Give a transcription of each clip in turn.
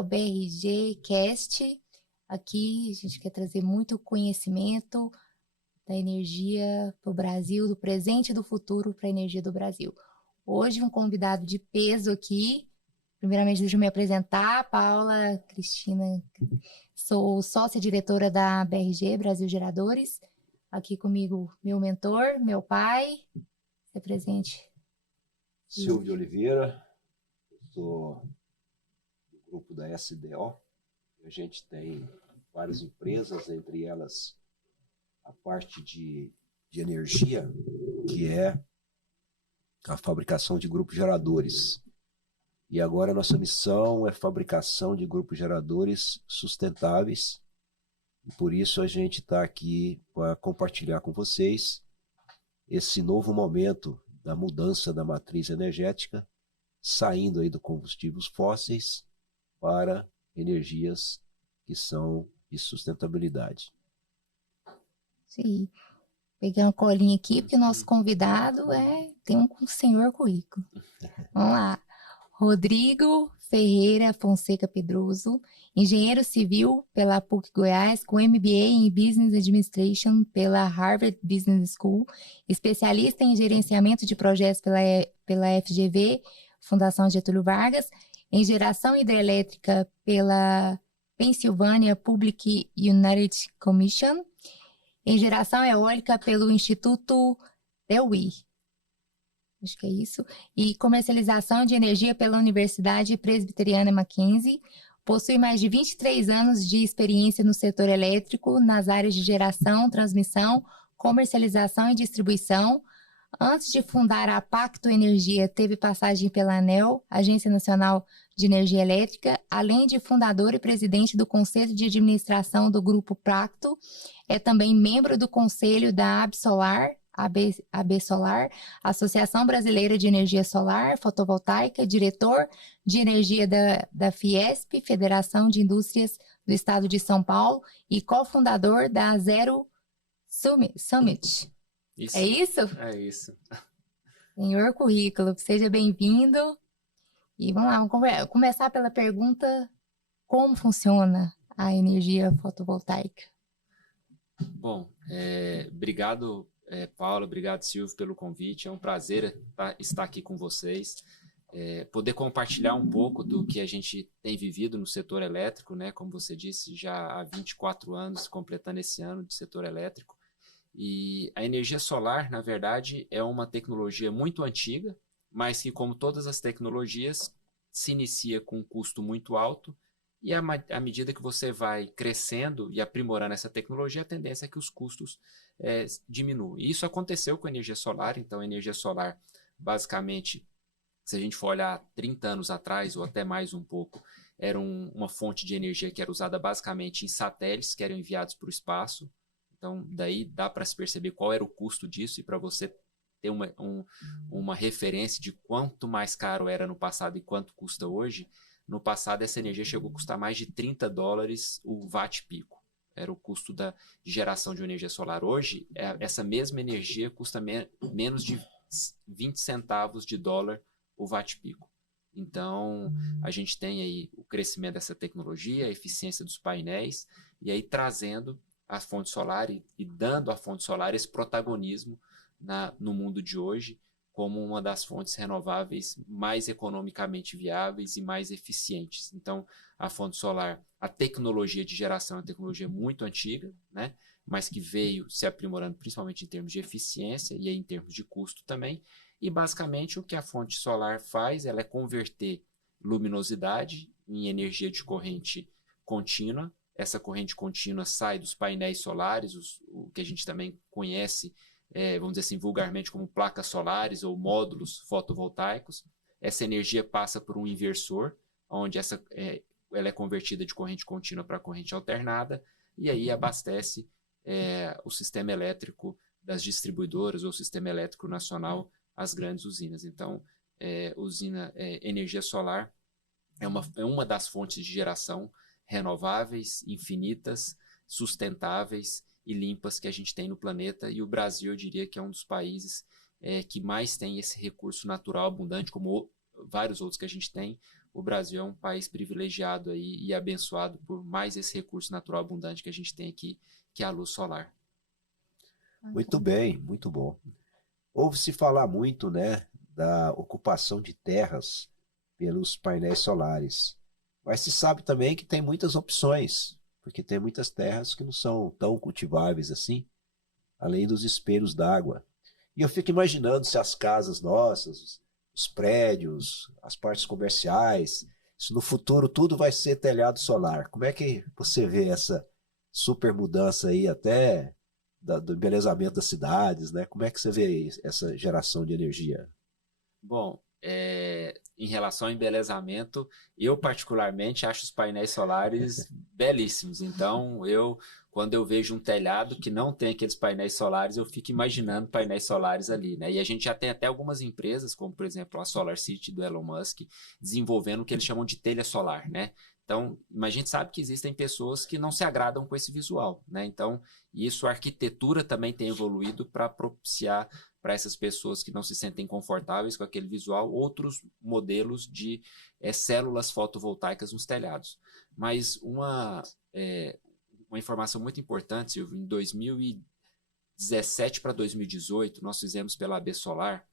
ao BRG Cast. Aqui a gente quer trazer muito conhecimento da energia para o Brasil, do presente e do futuro para a energia do Brasil. Hoje um convidado de peso aqui. Primeiramente, deixa eu me apresentar, Paula Cristina, sou sócia-diretora da BRG, Brasil Geradores. Aqui comigo, meu mentor, meu pai, se presente. Silvio Oliveira, sou do grupo da SDO. A gente tem várias empresas, entre elas a parte de energia, que é a fabricação de grupos geradores. E agora a nossa missão é fabricação de grupos geradores sustentáveis. E por isso a gente está aqui para compartilhar com vocês esse novo momento da mudança da matriz energética, saindo aí dos combustíveis fósseis para energias que são de sustentabilidade. Sim. Pegar uma colinha aqui, porque o nosso convidado tem um senhor currículo. Vamos lá. Rodrigo Ferreira Fonseca Pedroso, engenheiro civil pela PUC Goiás, com MBA em Business Administration pela Harvard Business School, especialista em gerenciamento de projetos pela FGV, Fundação Getúlio Vargas, em geração hidrelétrica pela Pennsylvania Public Utility Commission, em geração eólica pelo Instituto DEUI. Acho que é isso. E comercialização de energia pela Universidade Presbiteriana Mackenzie. Possui mais de 23 anos de experiência no setor elétrico, nas áreas de geração, transmissão, comercialização e distribuição. Antes de fundar a Pacto Energia, teve passagem pela ANEEL, Agência Nacional de Energia Elétrica, além de fundador e presidente do Conselho de Administração do Grupo Pacto. É também membro do Conselho da Absolar, AB Solar, Associação Brasileira de Energia Solar Fotovoltaica, diretor de energia da Fiesp, Federação de Indústrias do Estado de São Paulo, e cofundador da Zero Summit. Isso. É isso? É isso. Senhor currículo, seja bem-vindo. E vamos lá, vamos começar pela pergunta: como funciona a energia fotovoltaica? Bom, obrigado, Paulo, obrigado, Silvio, pelo convite. É um prazer estar aqui com vocês, poder compartilhar um pouco do que a gente tem vivido no setor elétrico, né? Como você disse, já há 24 anos, completando esse ano de setor elétrico. E a energia solar, na verdade, é uma tecnologia muito antiga, mas que, como todas as tecnologias, se inicia com um custo muito alto. E à medida que você vai crescendo e aprimorando essa tecnologia, a tendência é que os custos diminuam. E isso aconteceu com a energia solar. Então, a energia solar, basicamente, se a gente for olhar 30 anos atrás, ou até mais um pouco, era uma fonte de energia que era usada basicamente em satélites que eram enviados para o espaço. Então, daí dá para se perceber qual era o custo disso, e para você ter uma referência de quanto mais caro era no passado e quanto custa hoje. No passado, essa energia chegou a custar mais de $30 o watt-pico. Era o custo de geração de energia solar. Hoje, essa mesma energia custa menos de 20 centavos de dólar o watt-pico. Então, a gente tem aí o crescimento dessa tecnologia, a eficiência dos painéis, e aí trazendo a fonte solar e dando à fonte solar esse protagonismo no mundo de hoje, como uma das fontes renováveis mais economicamente viáveis e mais eficientes. Então, a fonte solar, a tecnologia de geração é uma tecnologia muito antiga, né? Mas que veio se aprimorando principalmente em termos de eficiência e em termos de custo também. E, basicamente, o que a fonte solar faz, ela é converter luminosidade em energia de corrente contínua. Essa corrente contínua sai dos painéis solares, o que a gente também conhece, vamos dizer assim, vulgarmente como placas solares ou módulos fotovoltaicos. Essa energia passa por um inversor, onde ela é convertida de corrente contínua para corrente alternada, e aí abastece o sistema elétrico das distribuidoras ou sistema elétrico nacional, as grandes usinas. Então, energia solar é uma das fontes de geração renováveis, infinitas, sustentáveis e limpas que a gente tem no planeta, e o Brasil, eu diria que é um dos países que mais tem esse recurso natural abundante, como vários outros que a gente tem, o Brasil é um país privilegiado aí e abençoado por mais esse recurso natural abundante que a gente tem aqui, que é a luz solar. Muito bem, muito bom. Ouve-se falar muito, né, da ocupação de terras pelos painéis solares. Mas se sabe também que tem muitas opções, porque tem muitas terras que não são tão cultiváveis assim, além dos espelhos d'água. E eu fico imaginando se as casas nossas, os prédios, as partes comerciais, se no futuro tudo vai ser telhado solar. Como é que você vê essa super mudança aí até do embelezamento das cidades, né? Como é que você vê essa geração de energia? Bom, em relação ao embelezamento, eu particularmente acho os painéis solares belíssimos. Então, quando eu vejo um telhado que não tem aqueles painéis solares, eu fico imaginando painéis solares ali, né? E a gente já tem até algumas empresas, como por exemplo a Solar City do Elon Musk, desenvolvendo o que eles chamam de telha solar, né? Então, a gente sabe que existem pessoas que não se agradam com esse visual, né? Então, isso, a arquitetura também tem evoluído para propiciar para essas pessoas que não se sentem confortáveis com aquele visual, outros modelos de células fotovoltaicas nos telhados. Mas uma informação muito importante, Silvio, em 2017 para 2018, nós fizemos pela AB Solar,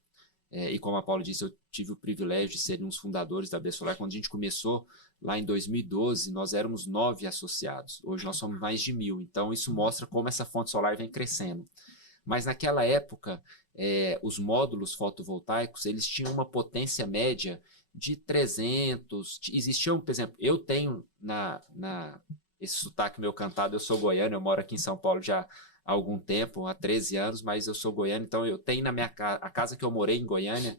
e como a Paula disse, eu tive o privilégio de ser um dos fundadores da AB Solar. Quando a gente começou lá em 2012, nós éramos 9 associados. Hoje nós somos mais de 1.000. Então isso mostra como essa fonte solar vem crescendo. Mas naquela época, os módulos fotovoltaicos, eles tinham uma potência média de 300. Existiam, por exemplo, eu tenho esse sotaque meu cantado, eu sou goiano, eu moro aqui em São Paulo já há algum tempo, há 13 anos, mas eu sou goiano, então eu tenho na minha casa, a casa que eu morei em Goiânia,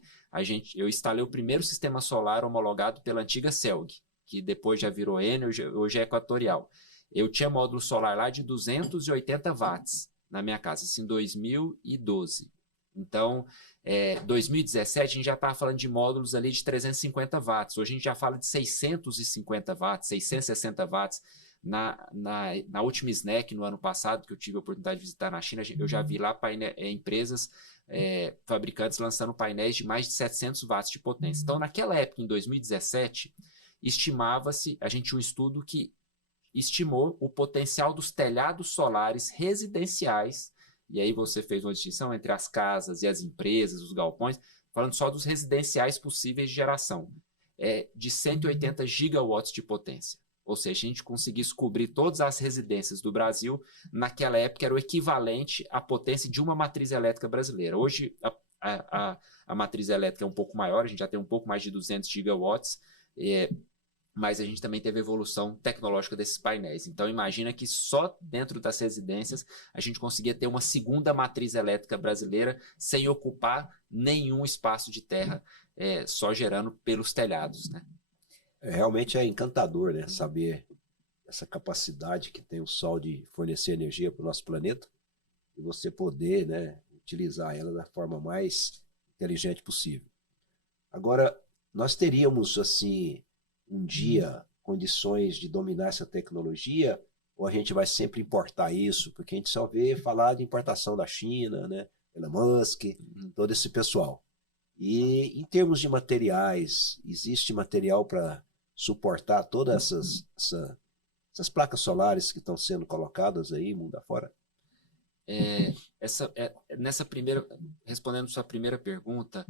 eu instalei o primeiro sistema solar homologado pela antiga Celg, que depois já virou Enel, hoje é Equatorial. Eu tinha módulo solar lá de 280 watts na minha casa, isso em 2012. Então, 2017 a gente já estava falando de módulos ali de 350 watts. Hoje a gente já fala de 650 watts, 660 watts. Na última SNEC, no ano passado, que eu tive a oportunidade de visitar na China, eu já vi lá empresas, fabricantes lançando painéis de mais de 700 watts de potência. Então, naquela época, em 2017, estimava-se, a gente tinha um estudo que estimou o potencial dos telhados solares residenciais, e aí você fez uma distinção entre as casas e as empresas, os galpões, falando só dos residenciais possíveis de geração, de 180 gigawatts de potência. Ou seja, a gente conseguisse cobrir todas as residências do Brasil, naquela época era o equivalente à potência de uma matriz elétrica brasileira. Hoje a matriz elétrica é um pouco maior, a gente já tem um pouco mais de 200 gigawatts, mas a gente também teve evolução tecnológica desses painéis. Então imagina que só dentro das residências a gente conseguia ter uma segunda matriz elétrica brasileira sem ocupar nenhum espaço de terra, só gerando pelos telhados, né? Realmente é encantador, né, saber essa capacidade que tem o Sol de fornecer energia para o nosso planeta e você poder, né, utilizar ela da forma mais inteligente possível. Agora, nós teríamos, assim, um dia condições de dominar essa tecnologia ou a gente vai sempre importar isso? Porque a gente só vê falar de importação da China, né, Elon Musk, todo esse pessoal. E em termos de materiais, existe material para suportar todas essas placas solares que estão sendo colocadas aí, mundo afora? Respondendo sua primeira pergunta,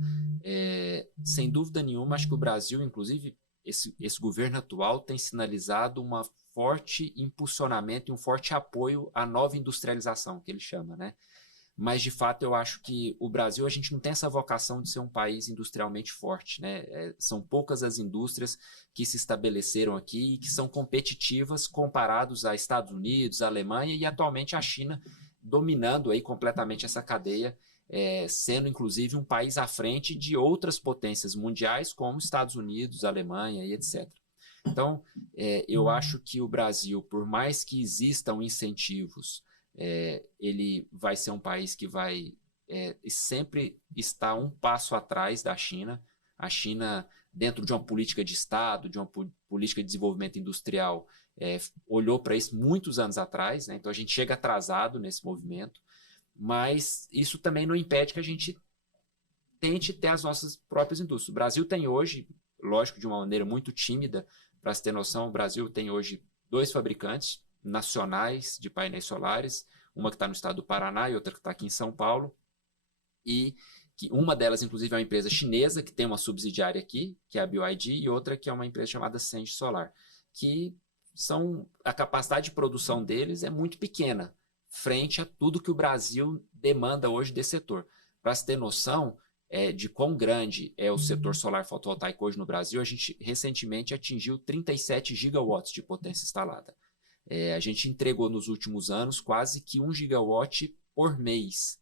sem dúvida nenhuma, acho que o Brasil, inclusive, esse governo atual tem sinalizado um forte impulsionamento e um forte apoio à nova industrialização, que ele chama, né? Mas, de fato, eu acho que o Brasil, a gente não tem essa vocação de ser um país industrialmente forte, né? São poucas as indústrias que se estabeleceram aqui e que são competitivas comparados a Estados Unidos, a Alemanha e, atualmente, a China, dominando aí completamente essa cadeia, sendo, inclusive, um país à frente de outras potências mundiais, como Estados Unidos, Alemanha e etc. Então, eu acho que o Brasil, por mais que existam incentivos, ele vai ser um país que vai sempre estar um passo atrás da China. A China, dentro de uma política de Estado, de uma política de desenvolvimento industrial, olhou para isso muitos anos atrás, né? Então a gente chega atrasado nesse movimento, mas isso também não impede que a gente tente ter as nossas próprias indústrias. O Brasil tem hoje lógico, de uma maneira muito tímida. Para se ter noção, o Brasil tem hoje 2 fabricantes nacionais de painéis solares, uma que está no estado do Paraná e outra que está aqui em São Paulo, e que uma delas, inclusive, é uma empresa chinesa, que tem uma subsidiária aqui, que é a BYD, e outra que é uma empresa chamada Senge Solar, que a capacidade de produção deles é muito pequena, frente a tudo que o Brasil demanda hoje desse setor. Para se ter noção de quão grande é o setor solar fotovoltaico hoje no Brasil, a gente recentemente atingiu 37 gigawatts de potência instalada. A gente entregou nos últimos anos quase que 1 gigawatt por mês.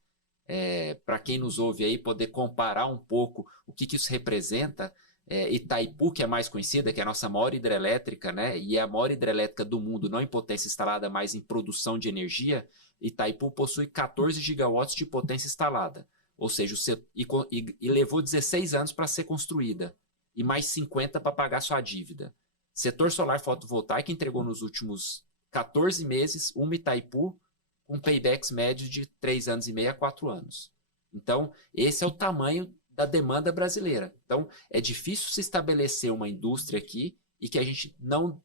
Para quem nos ouve aí poder comparar um pouco o que isso representa, Itaipu, que é mais conhecida, que é a nossa maior hidrelétrica, né, e é a maior hidrelétrica do mundo, não em potência instalada, mas em produção de energia. Itaipu possui 14 gigawatts de potência instalada, ou seja, e levou 16 anos para ser construída, e mais 50 para pagar sua dívida. Setor solar fotovoltaico entregou nos últimos 14 meses uma Itaipu com paybacks médios de 3 anos e meio a 4 anos. Então, esse é o tamanho da demanda brasileira. Então, é difícil se estabelecer uma indústria aqui e que a gente não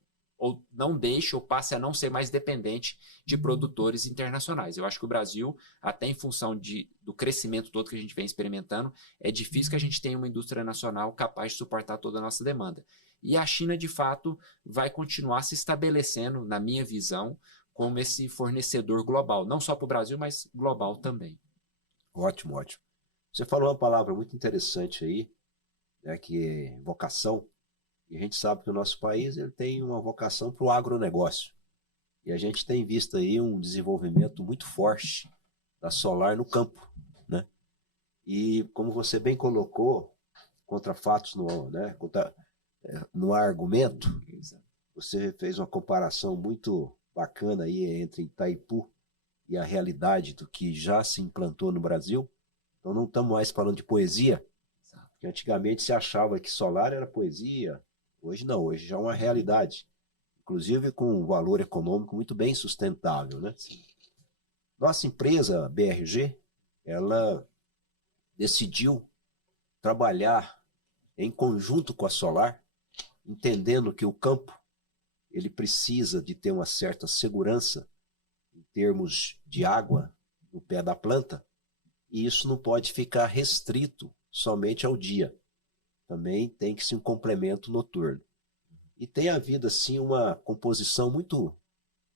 deixe ou passe a não ser mais dependente de produtores internacionais. Eu acho que o Brasil, até em função do crescimento todo que a gente vem experimentando, é difícil que a gente tenha uma indústria nacional capaz de suportar toda a nossa demanda. E a China, de fato, vai continuar se estabelecendo, na minha visão, como esse fornecedor global, não só para o Brasil, mas global também. Ótimo, ótimo. Você falou uma palavra muito interessante aí, né, que é vocação. E a gente sabe que o nosso país ele tem uma vocação para o agronegócio. E a gente tem visto aí um desenvolvimento muito forte da solar no campo, né? E como você bem colocou, contra fatos no argumento, você fez uma comparação muito bacana aí entre Itaipu e a realidade do que já se implantou no Brasil. Então não estamos mais falando de poesia, que antigamente se achava que solar era poesia, hoje não, hoje já é uma realidade, inclusive com um valor econômico muito bem sustentável, né? Nossa empresa, BRG, ela decidiu trabalhar em conjunto com a Solar, entendendo que o campo ele precisa de ter uma certa segurança em termos de água no pé da planta, e isso não pode ficar restrito somente ao dia. Também tem que ser um complemento noturno. E tem havido assim uma composição muito,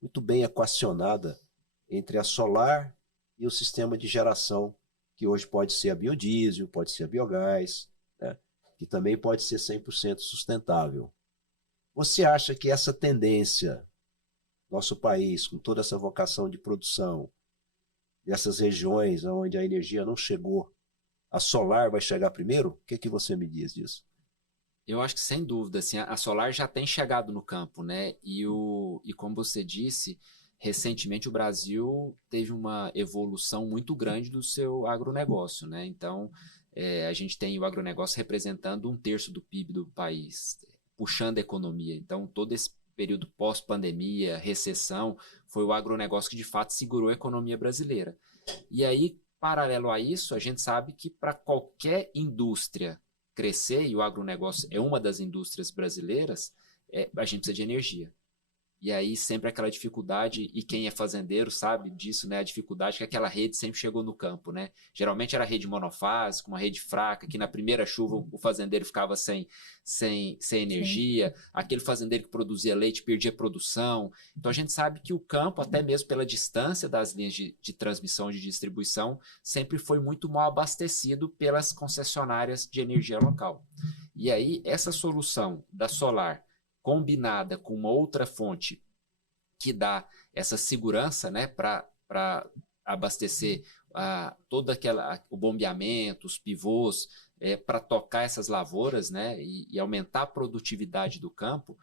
muito bem equacionada entre a solar e o sistema de geração, que hoje pode ser a biodiesel, pode ser a biogás, né? Que também pode ser 100% sustentável. Você acha que essa tendência, nosso país, com toda essa vocação de produção, dessas regiões onde a energia não chegou, a solar vai chegar primeiro? O que você me diz disso? Eu acho que sem dúvida, assim, a solar já tem chegado no campo, né? E como você disse, recentemente o Brasil teve uma evolução muito grande do seu agronegócio, né? Então, a gente tem o agronegócio representando 1/3 do PIB do país, puxando a economia. Então, todo esse período pós-pandemia, recessão, foi o agronegócio que de fato segurou a economia brasileira. E aí, paralelo a isso, a gente sabe que para qualquer indústria crescer, e o agronegócio é uma das indústrias brasileiras, a gente precisa de energia. E aí sempre aquela dificuldade, e quem é fazendeiro sabe disso, né? A dificuldade que aquela rede sempre chegou no campo, né? Geralmente era rede monofásica, uma rede fraca, que na primeira chuva o fazendeiro ficava sem energia, aquele fazendeiro que produzia leite perdia produção. Então a gente sabe que o campo, até mesmo pela distância das linhas de transmissão e de distribuição, sempre foi muito mal abastecido pelas concessionárias de energia local. E aí essa solução da solar, combinada com uma outra fonte que dá essa segurança, né, para abastecer todo o bombeamento, os pivôs, para tocar essas lavouras, né, e aumentar a produtividade do campo,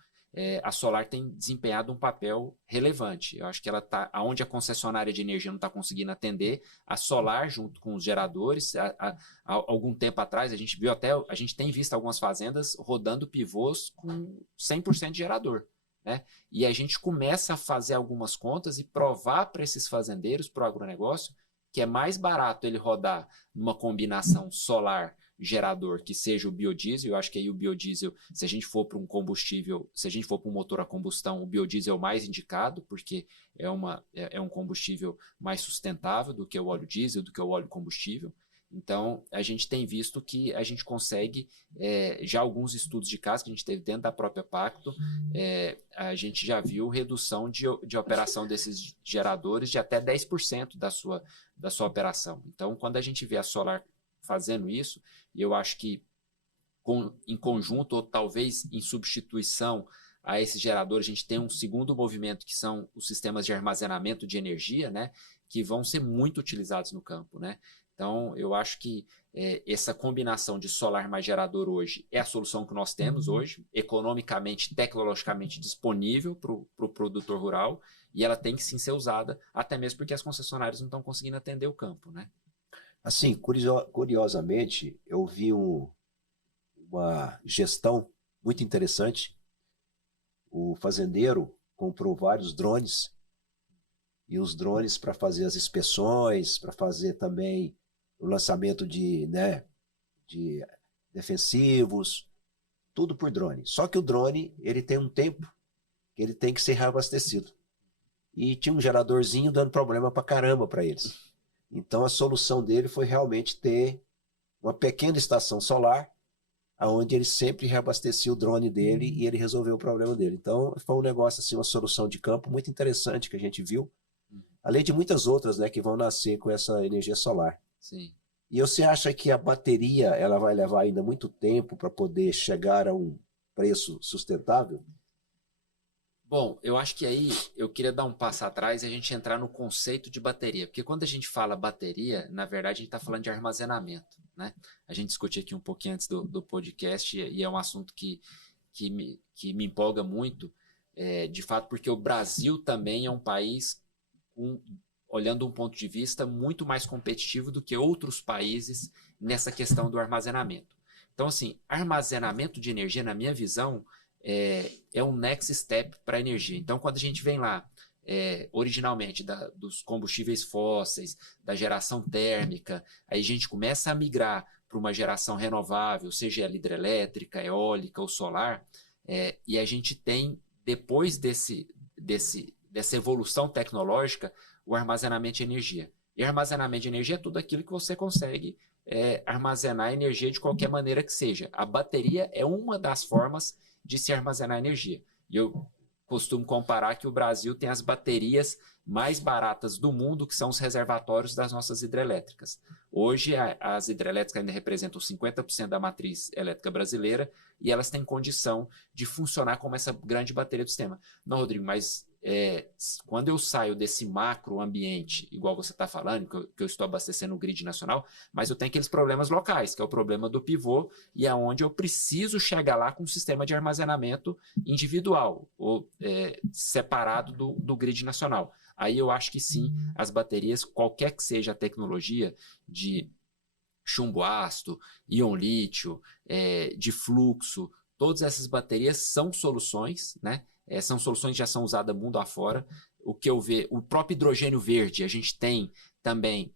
a Solar tem desempenhado um papel relevante. Eu acho que ela está, onde a concessionária de energia não está conseguindo atender, a Solar, junto com os geradores, há algum tempo atrás, a gente tem visto algumas fazendas rodando pivôs com 100% de gerador, né? E a gente começa a fazer algumas contas e provar para esses fazendeiros, para o agronegócio, que é mais barato ele rodar numa combinação solar gerador que seja o biodiesel. Eu acho que aí o biodiesel, se a gente for para um combustível, se a gente for para um motor a combustão, o biodiesel é o mais indicado, porque é um combustível mais sustentável do que o óleo diesel, do que o óleo combustível. Então, a gente tem visto que a gente consegue, já alguns estudos de caso que a gente teve dentro da própria Pacto, a gente já viu redução de operação desses geradores de até 10% da sua operação. Então, quando a gente vê a Solar fazendo isso, e eu acho que em conjunto, ou talvez em substituição a esses geradores, a gente tem um segundo movimento, que são os sistemas de armazenamento de energia, né, que vão ser muito utilizados no campo, né? Então, eu acho que essa combinação de solar mais gerador hoje é a solução que nós temos hoje, economicamente, tecnologicamente disponível para o produtor rural, e ela tem que sim ser usada, até mesmo porque as concessionárias não estão conseguindo atender o campo, né? Assim, curiosamente, eu vi uma gestão muito interessante. O fazendeiro comprou vários drones, e os drones para fazer as inspeções, para fazer também o lançamento de defensivos, tudo por drone. Só que o drone, ele tem um tempo que ele tem que ser reabastecido. E tinha um geradorzinho dando problema pra caramba para eles. Então a solução dele foi realmente ter uma pequena estação solar, onde ele sempre reabastecia o drone dele e ele resolveu o problema dele. Então foi um negócio, assim, uma solução de campo muito interessante que a gente viu, além de muitas outras, né, que vão nascer com essa energia solar. Sim. E você acha que a bateria ela vai levar ainda muito tempo para poder chegar a um preço sustentável? Bom, eu acho que aí eu queria dar um passo atrás e a gente entrar no conceito de bateria. Porque quando a gente fala bateria, na verdade a gente está falando de armazenamento, né? A gente discutiu aqui um pouquinho antes do podcast e é um assunto que me empolga muito, de fato, porque o Brasil também é um país, olhando um ponto de vista, muito mais competitivo do que outros países nessa questão do armazenamento. Então, assim, armazenamento de energia, na minha visão, é um next step para a energia. Então, quando a gente vem lá, originalmente dos combustíveis fósseis, da geração térmica, aí a gente começa a migrar para uma geração renovável, seja ela hidrelétrica, eólica ou solar, e a gente tem, depois dessa evolução tecnológica, o armazenamento de energia. E armazenamento de energia é tudo aquilo que você consegue armazenar energia de qualquer maneira que seja. A bateria é uma das formas de se armazenar energia. E eu costumo comparar que o Brasil tem as baterias mais baratas do mundo, que são os reservatórios das nossas hidrelétricas. Hoje, as hidrelétricas ainda representam 50% da matriz elétrica brasileira e elas têm condição de funcionar como essa grande bateria do sistema. Não, Rodrigo, mas quando eu saio desse macro ambiente, igual você está falando, que eu estou abastecendo o grid nacional, mas eu tenho aqueles problemas locais, que é o problema do pivô, e é onde eu preciso chegar lá com um sistema de armazenamento individual, ou separado do grid nacional. Aí eu acho que sim, as baterias, qualquer que seja a tecnologia de chumbo ácido, íon lítio, de fluxo, todas essas baterias são soluções, né? São soluções que já são usadas mundo afora. O que eu vejo, o próprio hidrogênio verde, a gente tem também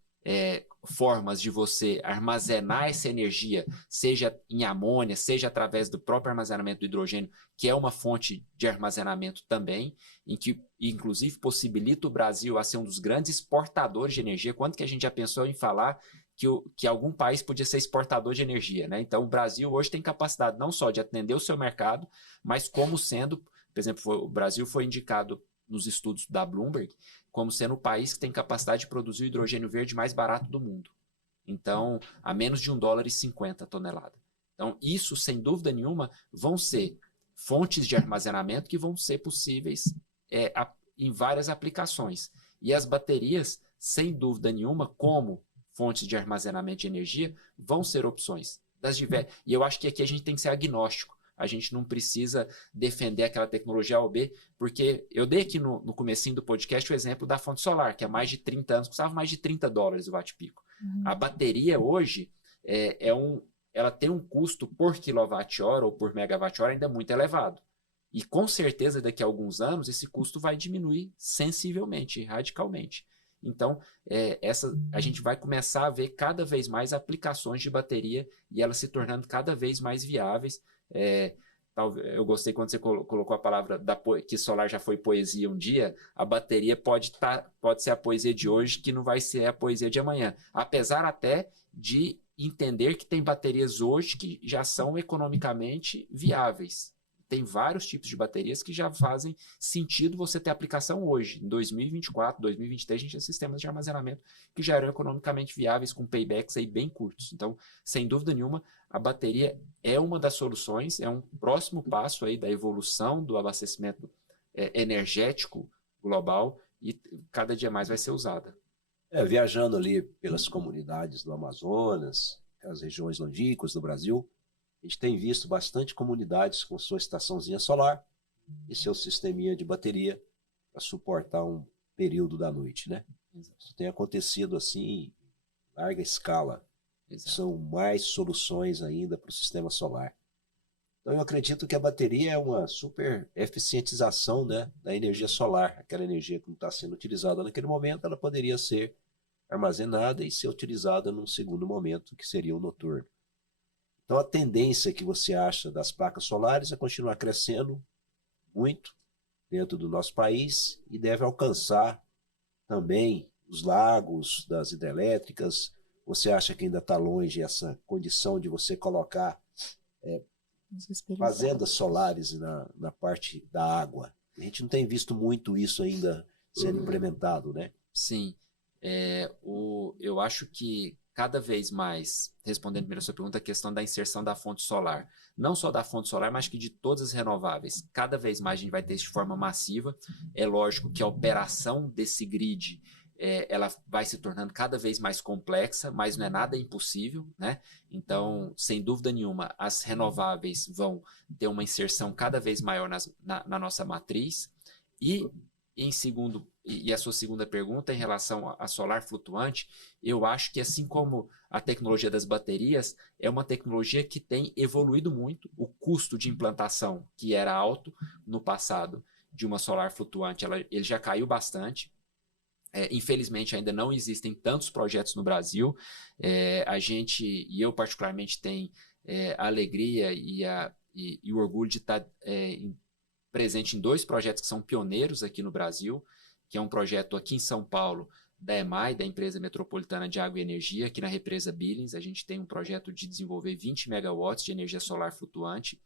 formas de você armazenar essa energia, seja em amônia, seja através do próprio armazenamento do hidrogênio, que é uma fonte de armazenamento também, em que inclusive possibilita o Brasil a ser um dos grandes exportadores de energia. Quanto que a gente já pensou em falar que algum país podia ser exportador de energia, né? Então o Brasil hoje tem capacidade não só de atender o seu mercado, mas como sendo, por exemplo, o Brasil foi indicado nos estudos da Bloomberg como sendo o país que tem capacidade de produzir o hidrogênio verde mais barato do mundo. Então, a menos de $1,50 a tonelada. Então, isso, sem dúvida nenhuma, vão ser fontes de armazenamento que vão ser possíveis em várias aplicações. E as baterias, sem dúvida nenhuma, como fontes de armazenamento de energia, vão ser opções. E eu acho que aqui a gente tem que ser agnóstico. A gente não precisa defender aquela tecnologia A ou B, porque eu dei aqui no comecinho do podcast o exemplo da fonte solar, que há mais de 30 anos custava mais de $30 o watt-pico. A bateria hoje, ela tem um custo por quilowatt-hora ou por megawatt-hora ainda muito elevado. E com certeza daqui a alguns anos esse custo vai diminuir sensivelmente, radicalmente. Então, a gente vai começar a ver cada vez mais aplicações de bateria e elas se tornando cada vez mais viáveis. Eu gostei quando você colocou a palavra que solar já foi poesia um dia. A bateria pode ser a poesia de hoje, que não vai ser a poesia de amanhã. Apesar até de entender que tem baterias hoje que já são economicamente viáveis. Tem vários tipos de baterias que já fazem sentido você ter aplicação hoje. Em 2024, 2023, a gente tem sistemas de armazenamento que já eram economicamente viáveis, com paybacks aí bem curtos. Então, sem dúvida nenhuma, a bateria é uma das soluções, é um próximo passo aí da evolução do abastecimento energético global e cada dia mais vai ser usada. Viajando ali pelas comunidades do Amazonas, as regiões longínquas do Brasil, a gente tem visto bastante comunidades com sua estaçãozinha solar e seu sisteminha de bateria para suportar um período da noite, né? Isso tem acontecido assim em larga escala. Exato. São mais soluções ainda para o sistema solar. Então eu acredito que a bateria é uma super eficientização, né, da energia solar. Aquela energia que não está sendo utilizada naquele momento, ela poderia ser armazenada e ser utilizada num segundo momento, que seria o noturno. Então a tendência que você acha das placas solares é continuar crescendo muito dentro do nosso país e deve alcançar também os lagos das hidrelétricas. Você acha que ainda está longe essa condição de você colocar fazendas solares na parte da água? A gente não tem visto muito isso ainda sendo implementado, né? Sim. Eu acho que cada vez mais, respondendo primeiro a sua pergunta, a questão da inserção da fonte solar. Não só da fonte solar, mas que de todas as renováveis. Cada vez mais a gente vai ter isso de forma massiva. É lógico que a operação desse grid ela vai se tornando cada vez mais complexa, mas não é nada impossível, né? Então, sem dúvida nenhuma, as renováveis vão ter uma inserção cada vez maior na nossa matriz. E a sua segunda pergunta em relação a solar flutuante, eu acho que assim como a tecnologia das baterias, é uma tecnologia que tem evoluído muito. O custo de implantação, que era alto no passado de uma solar flutuante, ele já caiu bastante. Infelizmente ainda não existem tantos projetos no Brasil. A gente, e eu particularmente, tenho a alegria e o orgulho de estar presente em 2 projetos que são pioneiros aqui no Brasil, que é um projeto aqui em São Paulo, da EMAI, da Empresa Metropolitana de Água e Energia, aqui na represa Billings. A gente tem um projeto de desenvolver 20 megawatts de energia solar flutuante.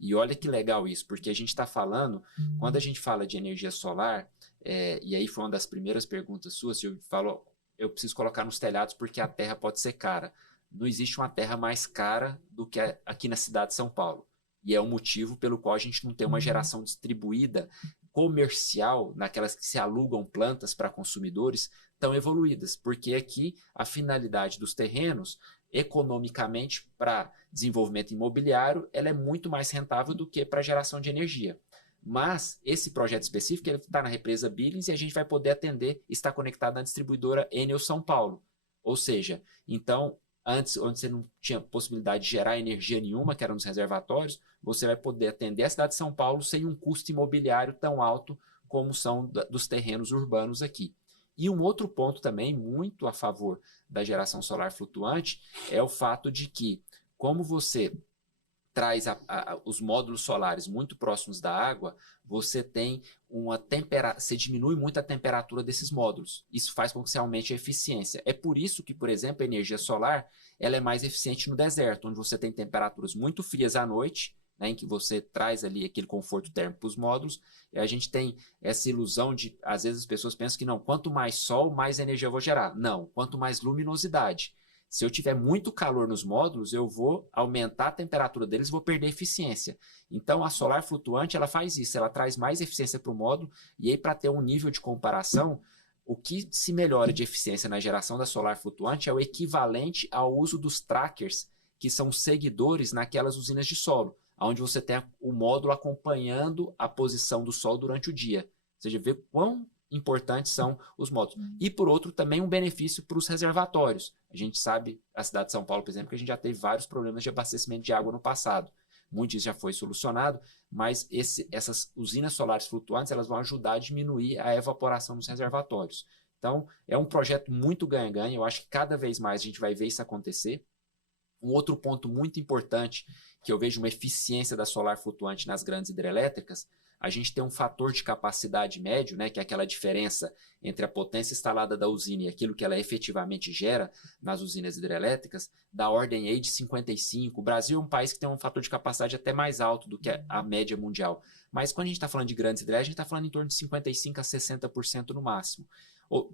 E olha que legal isso, porque a gente está falando, quando a gente fala de energia solar, e aí foi uma das primeiras perguntas suas, Silvio, falou, eu preciso colocar nos telhados porque a terra pode ser cara. Não existe uma terra mais cara do que aqui na cidade de São Paulo. E é o motivo pelo qual a gente não tem uma geração distribuída, comercial, naquelas que se alugam plantas para consumidores, tão evoluídas. Porque aqui a finalidade dos terrenos, economicamente, para desenvolvimento imobiliário, ela é muito mais rentável do que para geração de energia. Mas esse projeto específico está na represa Billings e a gente vai poder atender, está conectado na distribuidora Enel São Paulo. Ou seja, então, antes, onde você não tinha possibilidade de gerar energia nenhuma, que era nos reservatórios, você vai poder atender a cidade de São Paulo sem um custo imobiliário tão alto como são dos terrenos urbanos aqui. E um outro ponto também muito a favor da geração solar flutuante é o fato de que, como você traz os módulos solares muito próximos da água, você tem você diminui muito a temperatura desses módulos. Isso faz com que você aumente a eficiência. É por isso que, por exemplo, a energia solar ela é mais eficiente no deserto, onde você tem temperaturas muito frias à noite, né, em que você traz ali aquele conforto térmico para os módulos, e a gente tem essa ilusão de, às vezes as pessoas pensam que não, quanto mais sol, mais energia eu vou gerar. Não, quanto mais luminosidade. Se eu tiver muito calor nos módulos, eu vou aumentar a temperatura deles e vou perder eficiência. Então, a solar flutuante ela faz isso, ela traz mais eficiência para o módulo, e aí para ter um nível de comparação, o que se melhora de eficiência na geração da solar flutuante é o equivalente ao uso dos trackers, que são seguidores naquelas usinas de solo, onde você tem o módulo acompanhando a posição do sol durante o dia. Ou seja, vê quão importantes são os módulos. E, por outro, também um benefício para os reservatórios. A gente sabe, a cidade de São Paulo, por exemplo, que a gente já teve vários problemas de abastecimento de água no passado. Muito disso já foi solucionado, mas essas usinas solares flutuantes elas vão ajudar a diminuir a evaporação nos reservatórios. Então, é um projeto muito ganha-ganha. Eu acho que cada vez mais a gente vai ver isso acontecer. Um outro ponto muito importante, que eu vejo uma eficiência da solar flutuante nas grandes hidrelétricas, a gente tem um fator de capacidade médio, né, que é aquela diferença entre a potência instalada da usina e aquilo que ela efetivamente gera nas usinas hidrelétricas, da ordem aí de 55. O Brasil é um país que tem um fator de capacidade até mais alto do que a média mundial. Mas quando a gente está falando de grandes hidrelétricas, a gente está falando em torno de 55% a 60% no máximo.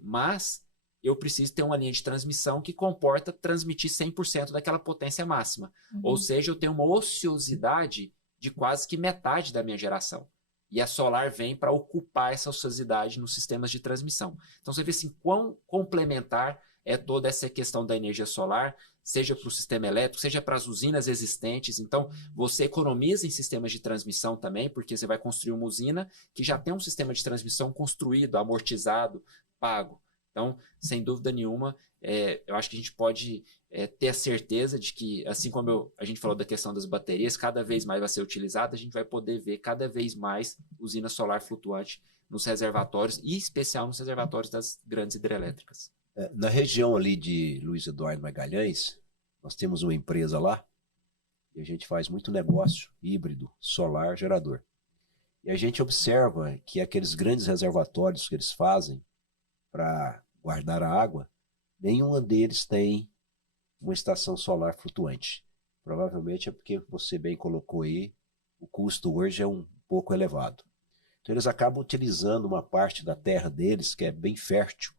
Mas eu preciso ter uma linha de transmissão que comporta transmitir 100% daquela potência máxima. Ou seja, eu tenho uma ociosidade de quase que metade da minha geração. E a solar vem para ocupar essa ociosidade nos sistemas de transmissão. Então você vê assim, quão complementar é toda essa questão da energia solar, seja para o sistema elétrico, seja para as usinas existentes. Então você economiza em sistemas de transmissão também, porque você vai construir uma usina que já tem um sistema de transmissão construído, amortizado, pago. Então, sem dúvida nenhuma, eu acho que a gente pode ter a certeza de que, assim como a gente falou da questão das baterias, cada vez mais vai ser utilizada, a gente vai poder ver cada vez mais usina solar flutuante nos reservatórios, e em especial nos reservatórios das grandes hidrelétricas. Na região ali de Luiz Eduardo Magalhães, nós temos uma empresa lá, e a gente faz muito negócio híbrido, solar, gerador. E a gente observa que aqueles grandes reservatórios que eles fazem para guardar a água, nenhum deles tem uma estação solar flutuante. Provavelmente é porque você bem colocou aí, o custo hoje é um pouco elevado. Então eles acabam utilizando uma parte da terra deles, que é bem fértil,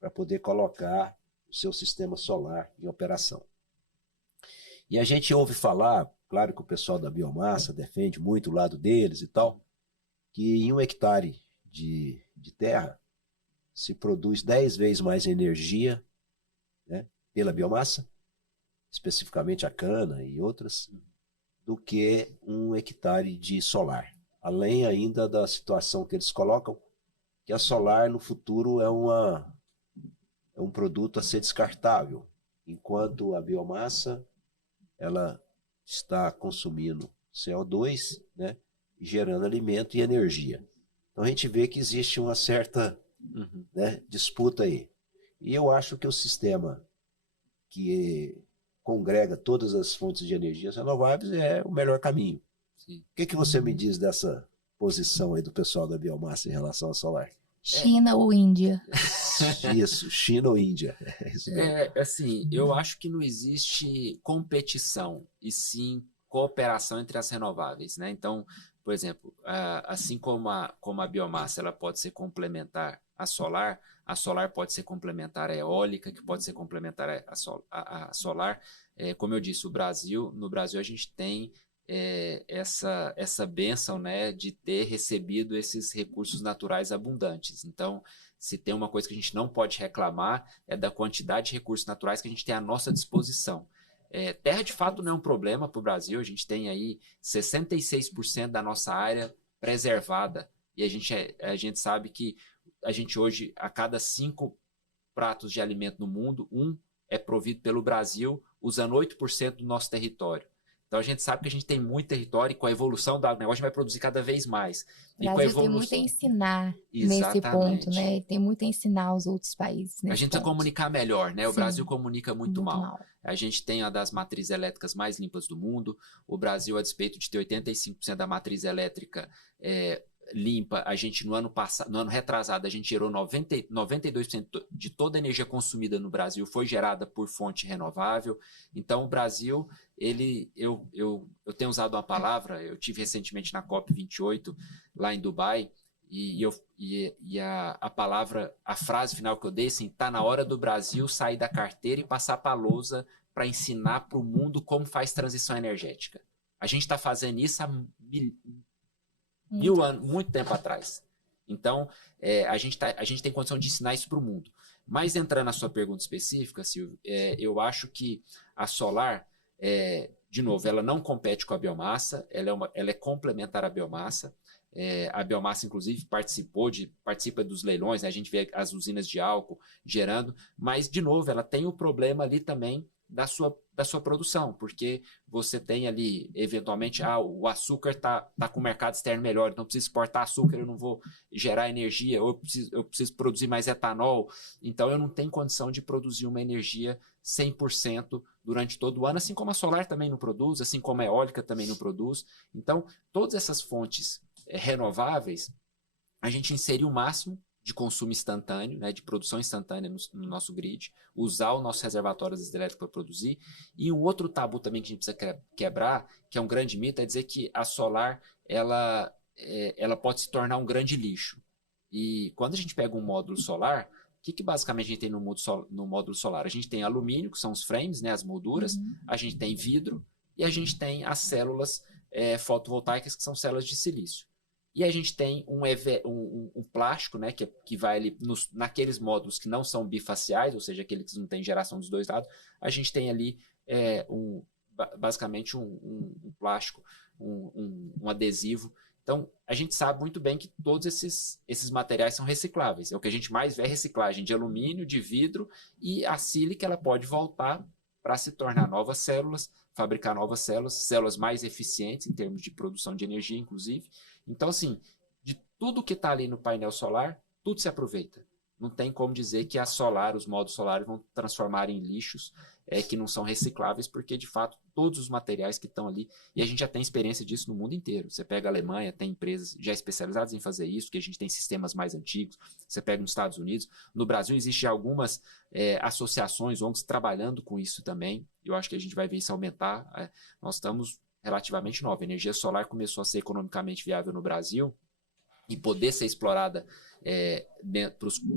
para poder colocar o seu sistema solar em operação. E a gente ouve falar, claro que o pessoal da biomassa defende muito o lado deles e tal, que em 1 hectare de terra se produz 10 vezes mais energia, né, pela biomassa, especificamente a cana e outras, do que 1 hectare de solar. Além ainda da situação que eles colocam, que a solar no futuro é um produto a ser descartável, enquanto a biomassa ela está consumindo CO2, né, e gerando alimento e energia. Então a gente vê que existe uma certa né, disputa aí. E eu acho que o sistema que congrega todas as fontes de energias renováveis é o melhor caminho. Sim. O que você me diz dessa posição aí do pessoal da biomassa em relação ao solar? China ou Índia? Isso, China ou Índia. Assim, eu acho que não existe competição, e sim cooperação entre as renováveis, né? Então, por exemplo, assim como a biomassa ela pode ser complementar à solar, a solar pode ser complementar à eólica, que pode ser complementar à solar. Como eu disse, no Brasil a gente tem essa bênção, né, de ter recebido esses recursos naturais abundantes. Então, se tem uma coisa que a gente não pode reclamar, é da quantidade de recursos naturais que a gente tem à nossa disposição. Terra, de fato, não é um problema para o Brasil. A gente tem aí 66% da nossa área preservada. E a gente sabe que a gente hoje, a cada 5 pratos de alimento no mundo, 1 é provido pelo Brasil, usando 8% do nosso território. Então a gente sabe que a gente tem muito território, e com a evolução do agronegócio a gente vai produzir cada vez mais. O Brasil tem muito a ensinar nesse ponto, né? Tem muito a ensinar aos outros países. A gente precisa comunicar melhor, né? O Sim, Brasil comunica muito mal. A gente tem uma das matrizes elétricas mais limpas do mundo. O Brasil, a despeito de ter 85% da matriz elétrica limpa, a gente no ano retrasado, a gente gerou 92% de toda a energia consumida no Brasil foi gerada por fonte renovável. Então o Brasil, eu tenho usado uma palavra, eu tive recentemente na COP28 lá em Dubai, e a palavra, a frase final que eu dei, assim, tá na hora do Brasil sair da carteira e passar para a lousa para ensinar para o mundo como faz transição energética. A gente está fazendo isso há 1000 anos, muito tempo atrás. Então, a gente tem condição de ensinar isso para o mundo. Mas entrando na sua pergunta específica, Silvio, eu acho que a solar, de novo, ela não compete com a biomassa, ela é complementar à biomassa. A biomassa, inclusive, participa dos leilões, né? A gente vê as usinas de álcool gerando, mas, de novo, ela tem o problema ali também da sua produção, porque você tem ali, eventualmente, o açúcar tá com o mercado externo melhor, então eu preciso exportar açúcar, eu não vou gerar energia, ou eu preciso produzir mais etanol, então eu não tenho condição de produzir uma energia 100% durante todo o ano, assim como a solar também não produz, assim como a eólica também não produz. Então, todas essas fontes renováveis, a gente inseriu o máximo de consumo instantâneo, né, de produção instantânea no nosso grid, usar o nosso reservatório elétrico para produzir. E um outro tabu também que a gente precisa quebrar, que é um grande mito, é dizer que a solar ela pode se tornar um grande lixo. E quando a gente pega um módulo solar, o que basicamente a gente tem no módulo solar? A gente tem alumínio, que são os frames, né, as molduras, a gente tem vidro e a gente tem as células fotovoltaicas, que são células de silício. E a gente tem um plástico, né, que vai ali naqueles módulos que não são bifaciais, ou seja, aqueles que não têm geração dos dois lados, a gente tem ali basicamente um plástico, um adesivo. Então, a gente sabe muito bem que todos esses materiais são recicláveis. É o que a gente mais vê, é reciclagem de alumínio, de vidro, e a sílica ela pode voltar para se tornar novas células, fabricar novas células mais eficientes em termos de produção de energia, inclusive. Então, assim, de tudo que está ali no painel solar, tudo se aproveita. Não tem como dizer que os módulos solares vão transformar em lixos que não são recicláveis, porque, de fato, todos os materiais que estão ali, e a gente já tem experiência disso no mundo inteiro. Você pega a Alemanha, tem empresas já especializadas em fazer isso, que a gente tem sistemas mais antigos. Você pega nos Estados Unidos. No Brasil, existem algumas associações, ONGs, trabalhando com isso também. Eu acho que a gente vai ver isso aumentar. Nós estamos relativamente nova. A energia solar começou a ser economicamente viável no Brasil e poder ser explorada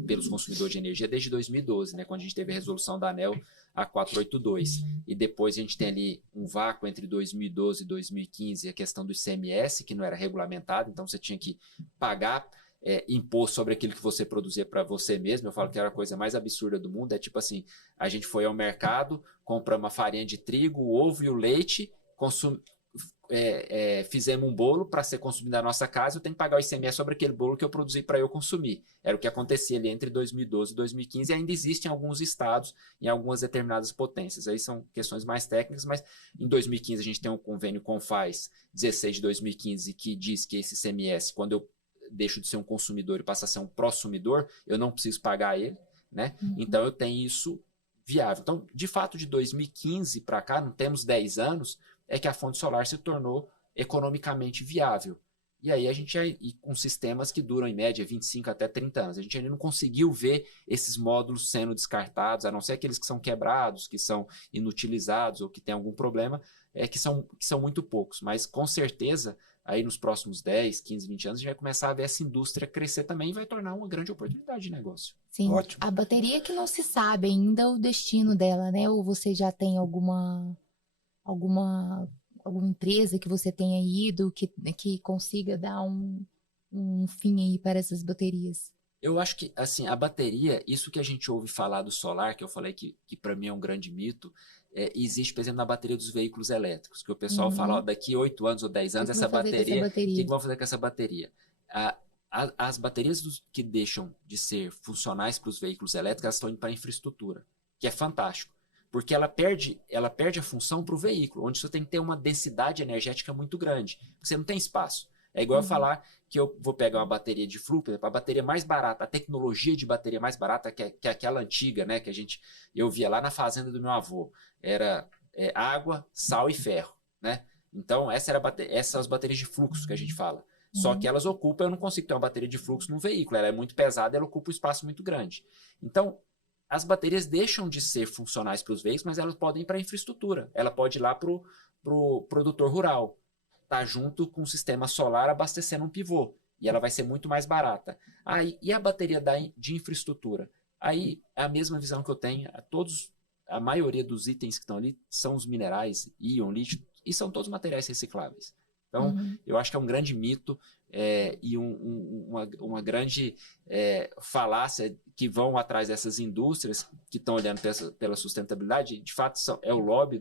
pelos consumidores de energia desde 2012, né, quando a gente teve a resolução da ANEEL a 482. E depois a gente tem ali um vácuo entre 2012 e 2015, a questão do ICMS, que não era regulamentado, então você tinha que pagar imposto sobre aquilo que você produzia para você mesmo. Eu falo que era a coisa mais absurda do mundo. É tipo assim, a gente foi ao mercado, compramos uma farinha de trigo, o ovo e o leite, fizemos um bolo para ser consumido na nossa casa, eu tenho que pagar o ICMS sobre aquele bolo que eu produzi para eu consumir. Era o que acontecia ali entre 2012 e 2015, e ainda existe em alguns estados, em algumas determinadas potências. Aí são questões mais técnicas, mas em 2015 a gente tem um convênio com o FAS 16 de 2015 que diz que esse ICMS, quando eu deixo de ser um consumidor e passo a ser um prosumidor, eu não preciso pagar ele, né? Então eu tenho isso viável. Então, de fato, de 2015 para cá, não temos 10 anos, é que a fonte solar se tornou economicamente viável. E aí a gente, com sistemas que duram em média 25 até 30 anos, a gente ainda não conseguiu ver esses módulos sendo descartados, a não ser aqueles que são quebrados, que são inutilizados ou que tem algum problema, que são muito poucos. Mas com certeza, aí nos próximos 10, 15, 20 anos, a gente vai começar a ver essa indústria crescer também e vai tornar uma grande oportunidade de negócio. Sim. Ótimo. A bateria que não se sabe ainda o destino dela, né? Ou você já tem alguma empresa que você tenha ido que consiga dar um fim aí para essas baterias? Eu acho que, assim, a bateria, isso que a gente ouve falar do solar, que eu falei que para mim é um grande mito, existe, por exemplo, na bateria dos veículos elétricos, que o pessoal fala, ó, daqui 8 anos ou 10 anos, essa bateria, o que vão fazer com essa bateria? As baterias que deixam de ser funcionais para os veículos elétricos, elas estão indo para a infraestrutura, que é fantástico. Porque ela perde a função para o veículo, onde você tem que ter uma densidade energética muito grande. Você não tem espaço. É igual eu falar que eu vou pegar uma bateria de flúor, por exemplo, a bateria mais barata, a tecnologia de bateria mais barata, que é aquela antiga, né, que eu via lá na fazenda do meu avô, era água, sal e ferro, né? Então, essas são as baterias de fluxo que a gente fala. Só que elas ocupam, eu não consigo ter uma bateria de fluxo num veículo, ela é muito pesada, ela ocupa um espaço muito grande. Então, as baterias deixam de ser funcionais para os veículos, mas elas podem ir para a infraestrutura. Ela pode ir lá para o produtor rural. Tá junto com o sistema solar abastecendo um pivô. E ela vai ser muito mais barata. E a bateria de infraestrutura? Aí, a mesma visão que eu tenho, a maioria dos itens que estão ali são os minerais, íon, lítio, e são todos materiais recicláveis. Então, eu acho que é um grande mito e uma grande falácia que vão atrás dessas indústrias que estão olhando pela sustentabilidade. De fato, é o lobby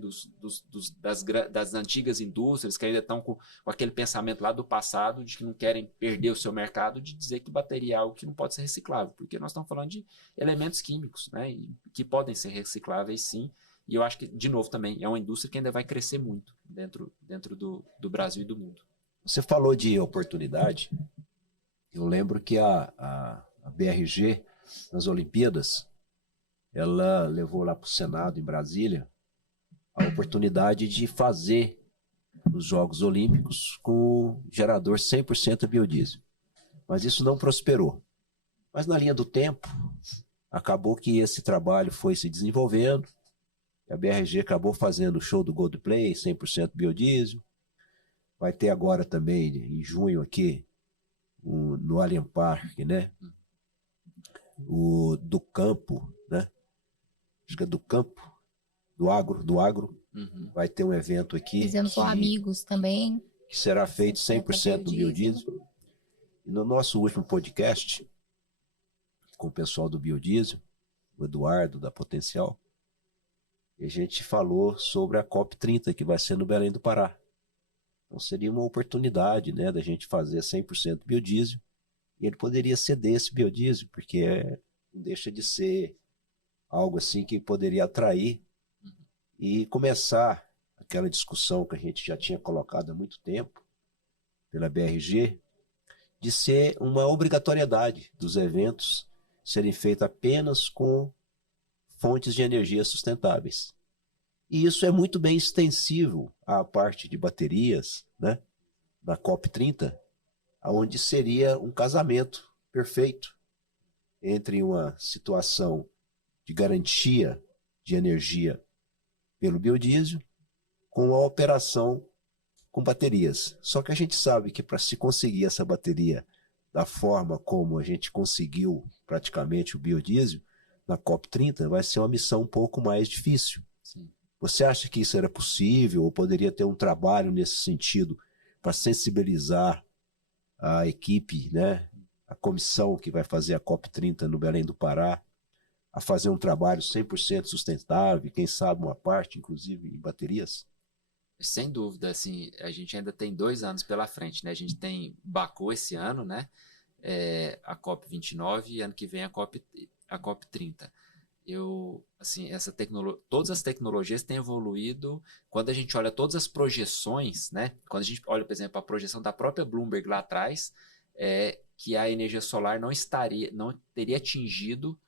das antigas indústrias que ainda estão com aquele pensamento lá do passado de que não querem perder o seu mercado, de dizer que bateria é algo que não pode ser reciclável, porque nós estamos falando de elementos químicos, né, e que podem ser recicláveis sim, E eu acho que, de novo, também é uma indústria que ainda vai crescer muito dentro do Brasil e do mundo. Você falou de oportunidade. Eu lembro que a BRG, nas Olimpíadas, ela levou lá para o Senado, em Brasília, a oportunidade de fazer os Jogos Olímpicos com gerador 100% biodiesel. Mas isso não prosperou. Mas na linha do tempo, acabou que esse trabalho foi se desenvolvendo. A BRG acabou fazendo o show do Coldplay, 100% biodiesel. Vai ter agora também, em junho aqui, no Allianz Parque, né? O do campo, né? Acho que é do campo, do agro. Uhum. Vai ter um evento aqui. Fizemos com amigos também. Que será feito 100% do biodiesel. E no nosso último podcast, com o pessoal do biodiesel, o Eduardo, da Potencial, a gente falou sobre a COP30, que vai ser no Belém do Pará. Então seria uma oportunidade, né, da gente fazer 100% biodiesel, e ele poderia ceder esse biodiesel, porque não deixa de ser algo assim que poderia atrair e começar aquela discussão que a gente já tinha colocado há muito tempo pela BRG, de ser uma obrigatoriedade dos eventos serem feitos apenas com fontes de energia sustentáveis. E isso é muito bem extensível à parte de baterias, né, da COP30, onde seria um casamento perfeito entre uma situação de garantia de energia pelo biodiesel com a operação com baterias. Só que a gente sabe que para se conseguir essa bateria da forma como a gente conseguiu praticamente o biodiesel na COP30, vai ser uma missão um pouco mais difícil. Sim. Você acha que isso era possível ou poderia ter um trabalho nesse sentido para sensibilizar a equipe, né, a comissão que vai fazer a COP30 no Belém do Pará, a fazer um trabalho 100% sustentável, quem sabe uma parte, inclusive, em baterias? Sem dúvida, assim, a gente ainda tem 2 anos pela frente, né? A gente tem Baku esse ano, né? A COP29 e ano que vem a COP30. Assim, todas as tecnologias têm evoluído. Quando a gente olha todas as projeções, né? Quando a gente olha, por exemplo, a projeção da própria Bloomberg lá atrás, que a energia solar não teria atingido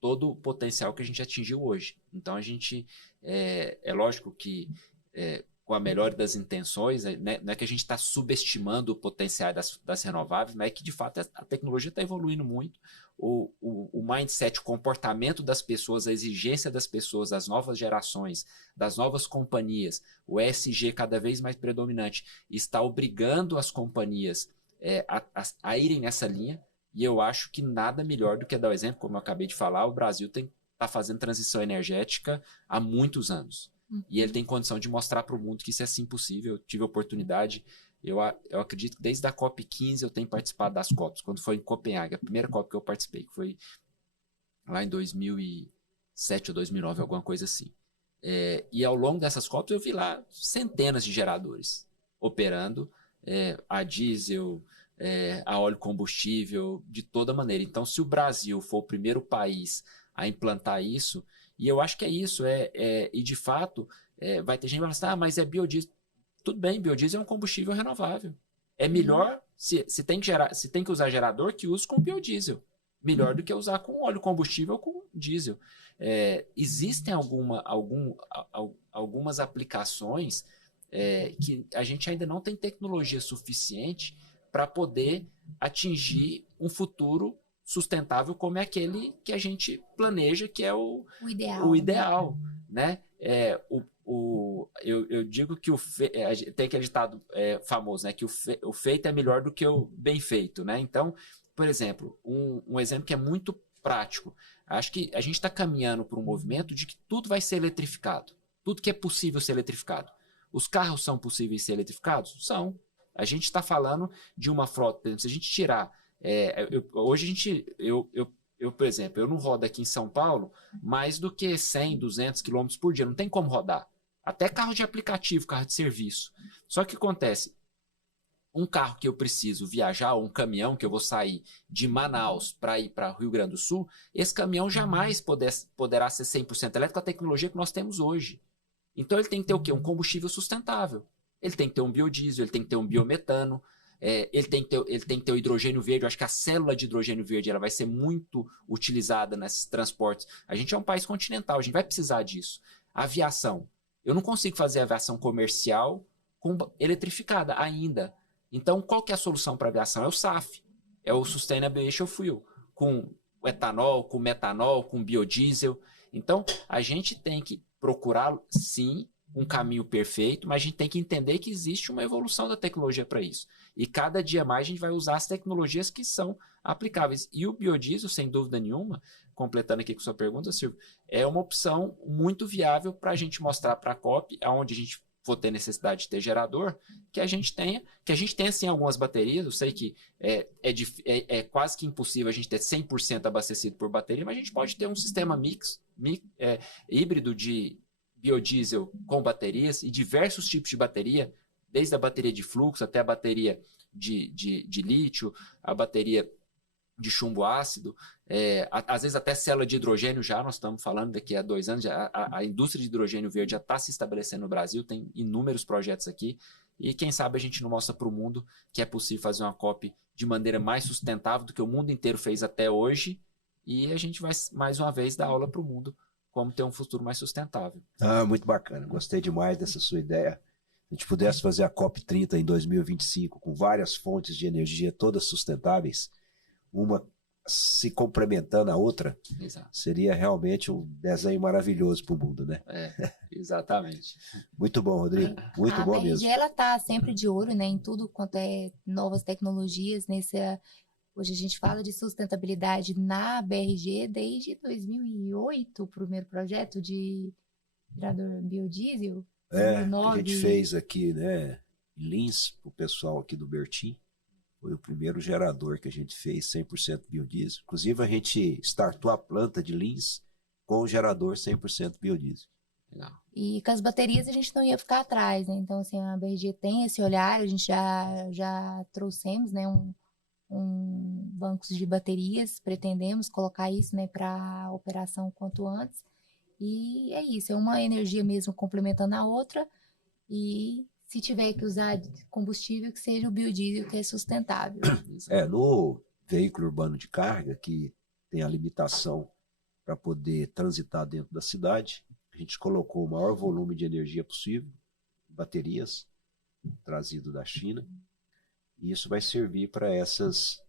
todo o potencial que a gente atingiu hoje. Então, é lógico que com a melhor das intenções, né, não é que a gente está subestimando o potencial das renováveis, mas é que, de fato, a tecnologia está evoluindo muito. O mindset, o comportamento das pessoas, a exigência das pessoas, das novas gerações, das novas companhias, o ESG cada vez mais predominante, está obrigando as companhias a irem nessa linha, e eu acho que nada melhor do que dar o exemplo, como eu acabei de falar, o Brasil está fazendo transição energética há muitos anos. E ele tem condição de mostrar para o mundo que isso é sim possível. Eu tive a oportunidade, eu acredito que desde a COP15 eu tenho participado das COPs. Quando foi em Copenhague, a primeira COP que eu participei, que foi lá em 2007 ou 2009, alguma coisa assim. E ao longo dessas COPs eu vi lá centenas de geradores operando, a diesel, a óleo combustível, de toda maneira. Então, se o Brasil for o primeiro país a implantar isso, e eu acho que é isso, e de fato, vai ter gente que vai falar, mas é biodiesel. Tudo bem, biodiesel é um combustível renovável. É melhor, se tem que usar gerador, que use com biodiesel. Melhor do que usar com óleo combustível ou com diesel. Existem algumas aplicações que a gente ainda não tem tecnologia suficiente para poder atingir um futuro sustentável como é aquele que a gente planeja, que é o ideal, né? Eu digo que tem aquele ditado famoso, né? Que o feito é melhor do que o bem feito, né? Então, por exemplo, um exemplo que é muito prático. Acho que a gente está caminhando para um movimento de que tudo vai ser eletrificado. Tudo que é possível ser eletrificado. Os carros são possíveis de ser eletrificados? São. A gente está falando de uma frota, por exemplo, se a gente tirar hoje por exemplo, eu não rodo aqui em São Paulo mais do que 100, 200 km por dia, não tem como rodar. Até carro de aplicativo, carro de serviço. Só que acontece, um carro que eu preciso viajar, ou um caminhão que eu vou sair de Manaus para ir para Rio Grande do Sul, esse caminhão jamais poderá ser 100% elétrico com a tecnologia que nós temos hoje. Então ele tem que ter o quê? Um combustível sustentável. Ele tem que ter um biodiesel, ele tem que ter um biometano, ele tem que ter o hidrogênio verde. Eu acho que a célula de hidrogênio verde ela vai ser muito utilizada nesses transportes. A gente é um país continental, a gente vai precisar disso. A aviação. Eu não consigo fazer aviação comercial eletrificada ainda. Então, qual que é a solução para a aviação? É o SAF, é o Sustainable Aviation Fuel, com etanol, com metanol, com biodiesel. Então, a gente tem que procurar, sim, um caminho perfeito, mas a gente tem que entender que existe uma evolução da tecnologia para isso. E cada dia mais a gente vai usar as tecnologias que são aplicáveis. E o biodiesel, sem dúvida nenhuma, completando aqui com sua pergunta, Silvio, é uma opção muito viável para a gente mostrar para a COP, onde a gente for ter necessidade de ter gerador, que a gente tenha sim algumas baterias. Eu sei que é quase que impossível a gente ter 100% abastecido por bateria, mas a gente pode ter um sistema híbrido de biodiesel com baterias e diversos tipos de bateria, desde a bateria de fluxo até a bateria de lítio, a bateria de chumbo ácido, às vezes até célula de hidrogênio já, nós estamos falando daqui a 2 anos, a indústria de hidrogênio verde já está se estabelecendo no Brasil, tem inúmeros projetos aqui, e quem sabe a gente não mostra para o mundo que é possível fazer uma COP de maneira mais sustentável do que o mundo inteiro fez até hoje, e a gente vai mais uma vez dar aula para o mundo como ter um futuro mais sustentável. Muito bacana, gostei demais dessa sua ideia. Se a gente pudesse fazer a COP30 em 2025 com várias fontes de energia todas sustentáveis, uma se complementando a outra, exato, seria realmente um desenho maravilhoso para o mundo, né? Exatamente. Muito bom, Rodrigo. Muito bom mesmo. A BRG, ela está sempre de olho, né, em tudo quanto é novas tecnologias. Hoje a gente fala de sustentabilidade na BRG desde 2008, o primeiro projeto de gerador biodiesel. Que a gente fez aqui, né, em Lins, o pessoal aqui do Bertim. Foi o primeiro gerador que a gente fez 100% biodiesel. Inclusive, a gente startou a planta de Lins com o gerador 100% biodiesel. Legal. E com as baterias a gente não ia ficar atrás, né? Então, assim, a BRG tem esse olhar, a gente já trouxemos, né, bancos de baterias, pretendemos colocar isso, né, para operação quanto antes. E é isso, é uma energia mesmo complementando a outra, e se tiver que usar combustível, que seja o biodiesel, que é sustentável. No veículo urbano de carga, que tem a limitação para poder transitar dentro da cidade, a gente colocou o maior volume de energia possível, baterias, trazido da China, e isso vai servir para essas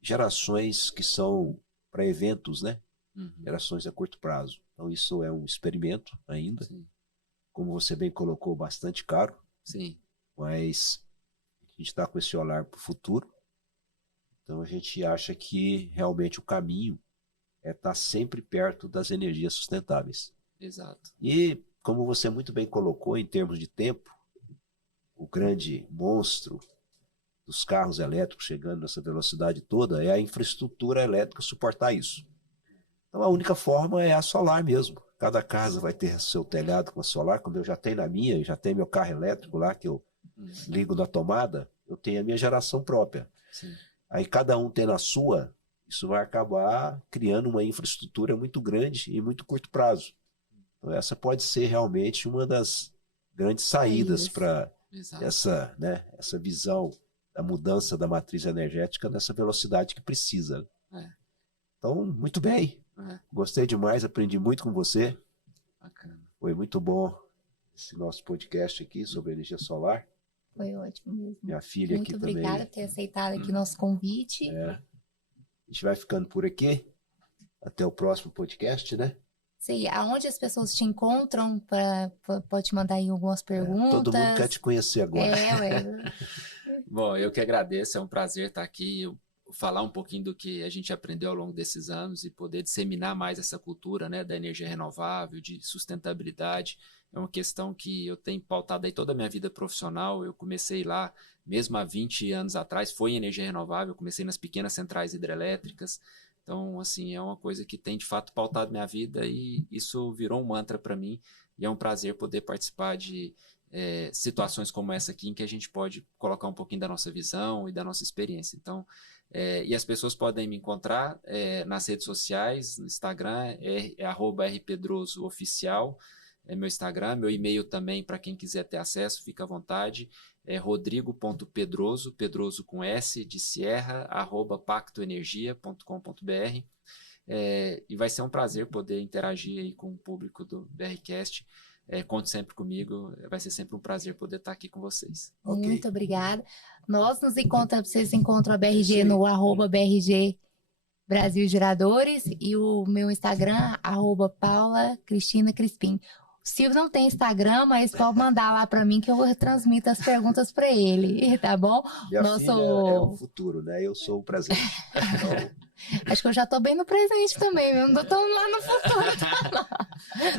gerações que são para eventos, né? Gerações a curto prazo. Então isso é um experimento ainda. Sim. Como você bem colocou, bastante caro. Sim. Mas a gente está com esse olhar para o futuro. Então a gente acha que realmente o caminho é estar sempre perto das energias sustentáveis. Exato. E, como você muito bem colocou, em termos de tempo, o grande monstro dos carros elétricos chegando nessa velocidade toda é a infraestrutura elétrica suportar isso. Então a única forma é a solar mesmo. Cada casa vai ter seu telhado com a solar, como eu já tenho na minha, já tenho meu carro elétrico lá, que eu ligo na tomada, eu tenho a minha geração própria. Sim. Aí cada um tendo a sua, isso vai acabar criando uma infraestrutura muito grande em muito curto prazo. Então essa pode ser realmente uma das grandes saídas para essa visão da mudança da matriz energética nessa velocidade que precisa. Então, muito bem. Gostei demais, aprendi muito com você. Bacana. Foi muito bom esse nosso podcast aqui sobre energia solar. Foi ótimo mesmo. Minha filha muito aqui também. Muito obrigada por ter aceitado aqui o nosso convite. A gente vai ficando por aqui. Até o próximo podcast, né? Sim, aonde as pessoas te encontram, pode te mandar aí algumas perguntas. Todo mundo quer te conhecer agora. Bom, eu que agradeço, é um prazer estar aqui. Falar um pouquinho do que a gente aprendeu ao longo desses anos e poder disseminar mais essa cultura, né, da energia renovável, de sustentabilidade. É uma questão que eu tenho pautado aí toda a minha vida profissional. Eu comecei lá, mesmo há 20 anos atrás, foi em energia renovável, eu comecei nas pequenas centrais hidrelétricas. Então, assim, é uma coisa que tem de fato pautado minha vida e isso virou um mantra para mim. E é um prazer poder participar de situações como essa aqui, em que a gente pode colocar um pouquinho da nossa visão e da nossa experiência. Então, e as pessoas podem me encontrar nas redes sociais, no Instagram, @rpedrosooficial, é meu Instagram, meu e-mail também, para quem quiser ter acesso, fica à vontade, é rodrigo.pedroso, Pedroso com S, de Sierra, @pactoenergia.com.br, e vai ser um prazer poder interagir aí com o público do BRCast. Conte sempre comigo, vai ser sempre um prazer poder estar aqui com vocês. Ok. Muito obrigada. Vocês encontram a BRG no @BRG Brasil Geradores e o meu Instagram, @Paula Cristina Crispim. O Silvio não tem Instagram, mas pode mandar lá para mim que eu transmito as perguntas para ele, tá bom? Minha filha é o futuro, né? Eu sou o presente. Então, acho que eu já tô bem no presente também, eu não tô lá no futuro,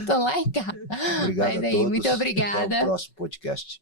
tô lá em casa. Obrigado mas a aí, todos. muito obrigada. Até o próximo podcast.